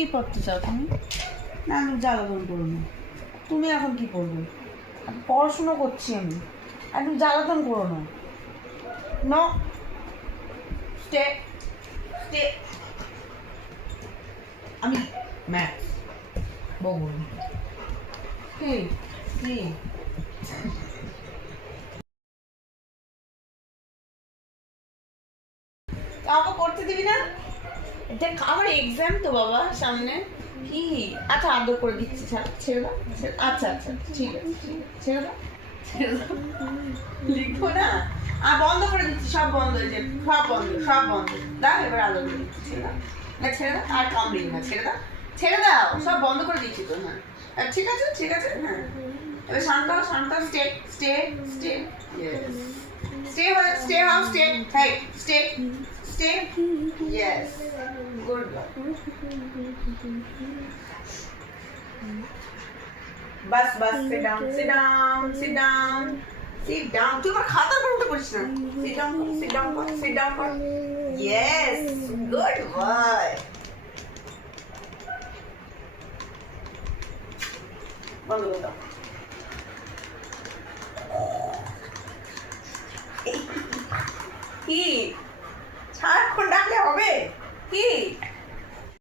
কি করতে চাও তুমি? না আমি জ্বালাতন করো না। তুমি এখন কি করবে? পড়াশুনো করছি আমি, আর তুমি জ্বালাতন করো না। No, stay stay. আমি ম্যাথস বগুন কি কি কাউকে করতে দিবি না? দেখ আমার এক্সাম তো বাবা সামনে। কি? আচ্ছা আদর করে দিচ্ছি, ছেড়ে দাও। আচ্ছা আচ্ছা ঠিক আছে, ছেড়ে দাও, ছেড়ে দাও। লিখবো না, আর বন্ধ করে দিচ্ছি, সব বন্ধ হয়ে যাবে, সব বন্ধ, সব বন্ধ। দাও এবার আদর করে দিচ্ছি, ছেড়ে দাও না, ছেড়ে দাও, আর কামড়িয়ে না, ছেড়ে দাও, ছেড়ে দাও, সব বন্ধ করে দিচ্ছি তো। হ্যাঁ ঠিক আছে ঠিক আছে, হ্যাঁ এবার শান্ত হও, শান্ত হও, stay stay stay, yes stay, stay how, stay, hey stay stay, yes good boy. Bus bus, sit down sit down sit down sit down, তুই আমার খাতা করে উঠে পড়িস না। sit down কর, sit down কর, sit down কর, yes good boy। বন্ধ করে দাও। কি সারাক্ষণ ডাকলে হবে? কি